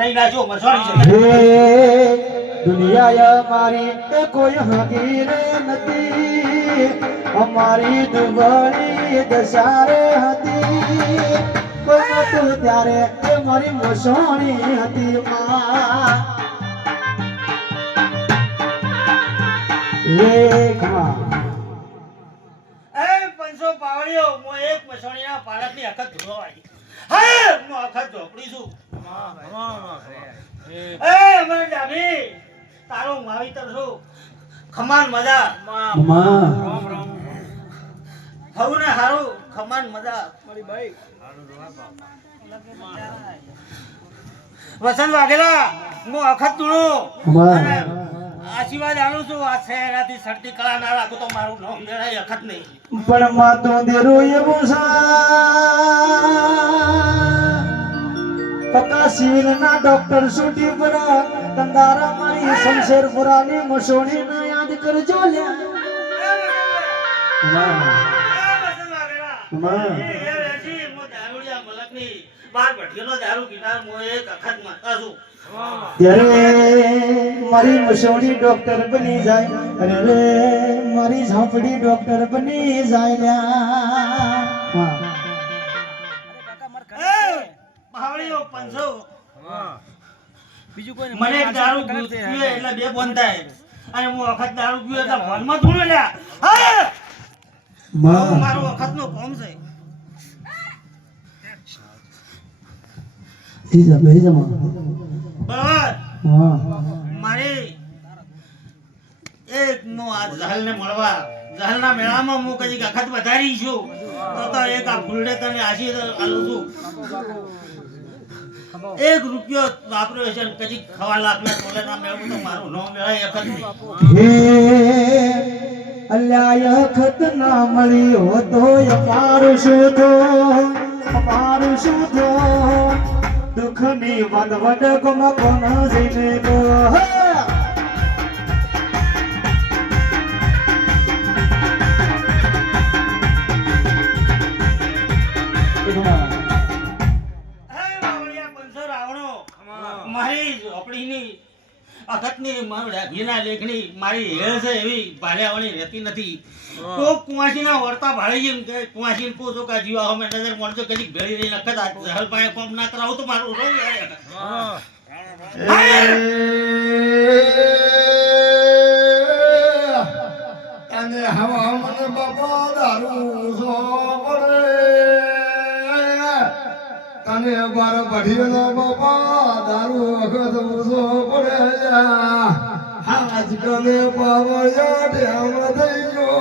પ્રઈ નાખ્યો મસવાણી છે દુનિયા મારી એ કોઈ હકીર નથી અમારી દુબળી દશારે હતી કોઈ નતું ત્યારે એ મારી મસવાણી હતી માં પંચો પાવળિયો મો એક મસવાણીના પાલકની અખત ધોવાઈ હા મો અખત ઝોપડી છું અમારે ડાભી તારો માવીતર છું ખમાન મજા થવું ને હારું ખમાન મજા મારી ભાઈ વસંત વાઘેલા હું અખત તુણું આશીર્વાદ આલું છું આ શહેરાથી સરતી કળા ના રાખું તો મારું નામ મેળાય અખત નહીં પણ માં તો દેરું એવું પકાશીલ ના ડોક્ટર સુટી પર તંદારા મારી શમશેર પુરાની મસોણી ના યાદ કરજો લે મારી મસોણી ડોક્ટર બની જાય અરે રે મારી ઝાંપડી ડોક્ટર બની જાય મને એક દારૂ પીવે એટલે બે ફોન થાય અને હું વખત દારૂ પીવે એટલે ફોનમાં ધૂળે લ્યા મારું વખત નો કોમ છે બરાબર મારી એક નો આ જહલ ને મળવા જહલ ના મેળામાં હું કદી વખત વધારી છું તો એક આ ફૂલડેકર ને આશીર્વાદ આલું છું એક રૂપિયો વાપર્યો છે કદી ખવા લાખ ના તોલે ના મેળવું તો મારું નો મેળાય અખત અલ્યા અખત ના મળી હો તો અમારું શું થો દુઃખ ની વડવડ કોમ કોણ જઈને ગો મારી ઝોપડીની અખતની ભીના લેખની મારી હેળ છે એવી ભાળ્યાવાળી રહેતી નથી કોક કુવાસીના વર્તા ભાળી જેમ કે કુવાસીને પૂછો કે જીવા અમે નજર મળતો કદી ભેળી રહી અખત આ જહલ પાસે કોમ ના કરાવું તો મારું રોગ અને હવા મને બાપા દારૂ સો પડે અને બાર પઢીનો બાપા દારૂ વખત ઊસો પડે આજકાલે પાવળિયા ડેમ થઈ ગયો